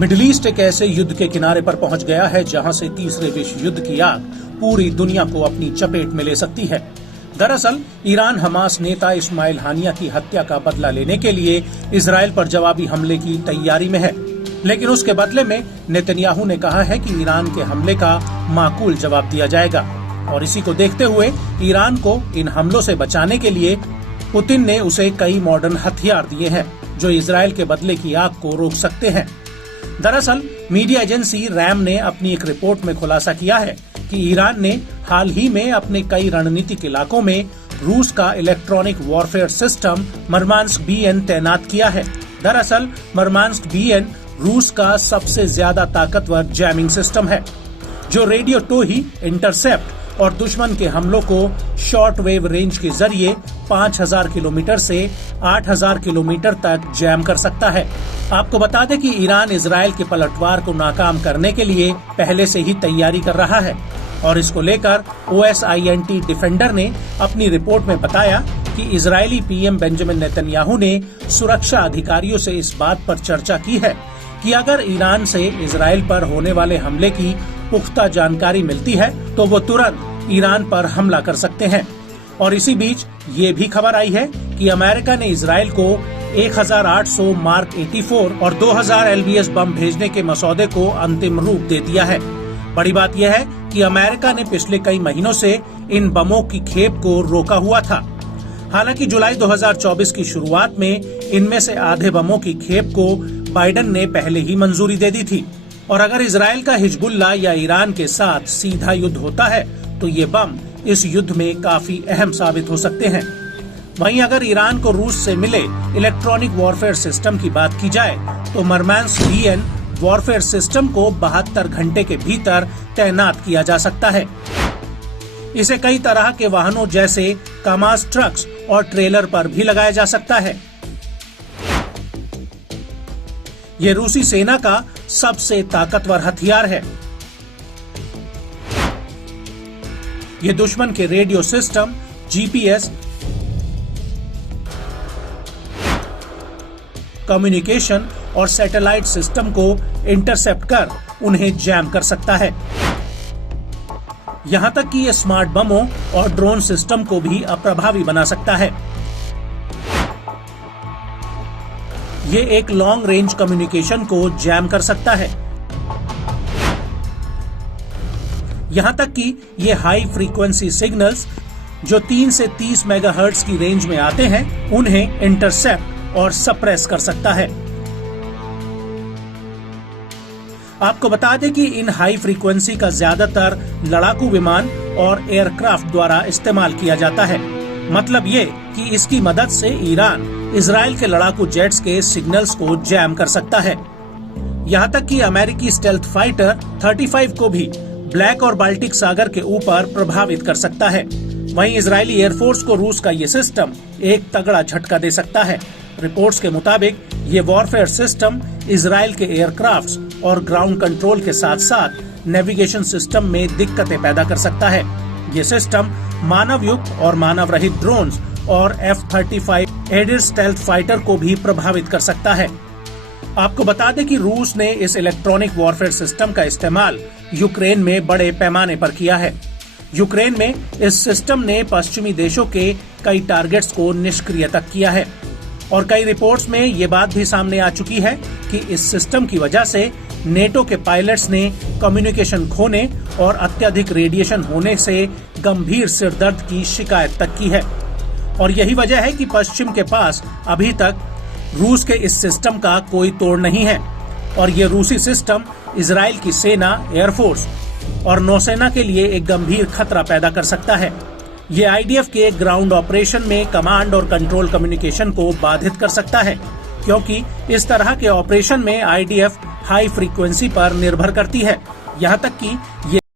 Middle east एक ऐसे युद्ध के किनारे पर पहुंच गया है जहां से तीसरे विश्व युद्ध की आग पूरी दुनिया को अपनी चपेट में ले सकती है। दरअसल ईरान हमास नेता इस्माइल हानिया की हत्या का बदला लेने के लिए इजराइल पर जवाबी हमले की तैयारी में है, लेकिन उसके बदले में नेतन्याहू ने कहा है कि ईरान के हमले का माकूल जवाब दिया जाएगा। और इसी को देखते हुए ईरान को इन हमलों से बचाने के लिए पुतिन ने उसे कई मॉडर्न हथियार दिए हैं जो इजराइल के बदले की आग को रोक सकते हैं। दरअसल मीडिया एजेंसी रैम ने अपनी एक रिपोर्ट में खुलासा किया है कि ईरान ने हाल ही में अपने कई रणनीतिक इलाकों में रूस का electronic warfare system Murmansk BN तैनात किया है। दरअसल मरमांस्क BN रूस का सबसे ज्यादा ताकतवर जैमिंग सिस्टम है जो रेडियो टोही, इंटरसेप्ट और दुश्मन के हमलों को शॉर्ट वेव रेंज के जरिए 5000 किलोमीटर से 8000 किलोमीटर तक जैम कर सकता है। आपको बता दें कि ईरान इजराइल के पलटवार को नाकाम करने के लिए पहले से ही तैयारी कर रहा है और इसको लेकर OSINT डिफेंडर ने अपनी रिपोर्ट में बताया कि इजरायली PM बेंजामिन नेतन्याहू ने सुरक्षा अधिकारियों से इस बात पर चर्चा की है कि अगर ईरान से इजराइल पर होने वाले हमले की पुख्ता जानकारी मिलती है तो वो तुरंत ईरान पर हमला कर सकते हैं। और इसी बीच ये भी खबर आई है कि अमेरिका ने इजराइल को 1800 मार्क 84 और 2000 LBS बम भेजने के मसौदे को अंतिम रूप दे दिया है। बड़ी बात यह है कि अमेरिका ने पिछले कई महीनों से इन बमों की खेप को रोका हुआ था। हालांकि जुलाई 2024 की शुरुआत में इनमें से आधे बमों की खेप को बाइडेन ने पहले ही मंजूरी दे दी थी। और अगर इजराइल का हिजबुल्लाह या ईरान के साथ सीधा युद्ध होता है तो ये बम इस युद्ध में काफी अहम साबित हो सकते हैं। वहीं अगर ईरान को रूस से मिले इलेक्ट्रॉनिक वॉरफेयर सिस्टम की बात की जाए तो मरमांस्क BN वॉरफेयर सिस्टम को 72 घंटे के भीतर तैनात किया जा सकता है। इसे कई तरह के वाहनों जैसे कामाज ट्रक्स और ट्रेलर पर भी लगाया जा सकता है। ये रूसी सेना का सबसे ताकतवर हथियार है। ये दुश्मन के रेडियो सिस्टम, GPS, कम्युनिकेशन और सैटेलाइट सिस्टम को इंटरसेप्ट कर उन्हें जैम कर सकता है। यहां तक कि ये स्मार्ट बमों और ड्रोन सिस्टम को भी अप्रभावी बना सकता है। ये एक लॉन्ग रेंज कम्युनिकेशन को जैम कर सकता है। यहां तक कि ये हाई फ्रीक्वेंसी सिग्नल्स जो 3 से 30 मेगाहर्ट्ज की रेंज में आते हैं उन्हें इंटरसेप्ट और सप्रेस कर सकता है। आपको बता दें कि इन हाई फ्रीक्वेंसी का ज्यादातर लड़ाकू विमान और एयरक्राफ्ट द्वारा इस्तेमाल किया जाता है। मतलब ये कि इसकी मदद से ईरान इजराइल के लड़ाकू जेट्स के सिग्नल्स को जैम कर सकता है। यहाँ तक कि अमेरिकी स्टेल्थ फाइटर 35 को भी ब्लैक और बाल्टिक सागर के ऊपर प्रभावित कर सकता है। वहीं इजरायली एयरफोर्स को रूस का ये सिस्टम एक तगड़ा झटका दे सकता है। रिपोर्ट्स के मुताबिक ये वॉरफेयर सिस्टम इजराइल के एयरक्राफ्ट्स और ग्राउंड कंट्रोल के साथ साथ नेविगेशन सिस्टम में दिक्कतें पैदा कर सकता है। ये सिस्टम मानव युक्त और मानव रहित ड्रोन्स और F-35 एयर स्टेल्थ फाइटर को भी प्रभावित कर सकता है। आपको बता दें कि रूस ने इस इलेक्ट्रॉनिक वॉरफेयर सिस्टम का इस्तेमाल यूक्रेन में बड़े पैमाने पर किया है। यूक्रेन में इस सिस्टम ने पश्चिमी देशों के कई टारगेट्स को निष्क्रिय तक किया है और कई रिपोर्ट्स में ये बात भी सामने आ चुकी है कि इस सिस्टम की वजह से नेटो के पायलट्स ने कम्युनिकेशन खोने और अत्यधिक रेडिएशन होने से गंभीर सिरदर्द की शिकायत तक की है। और यही वजह है कि पश्चिम के पास अभी तक रूस के इस सिस्टम का कोई तोड़ नहीं है और ये रूसी सिस्टम इजराइल की सेना, एयरफोर्स और नौसेना के लिए एक गंभीर खतरा पैदा कर सकता है। ये IDF के ग्राउंड ऑपरेशन में कमांड और कंट्रोल कम्युनिकेशन को बाधित कर सकता है क्योंकि इस तरह के ऑपरेशन में IDF हाई फ्रीक्वेंसी पर निर्भर करती है। यहाँ तक कि ये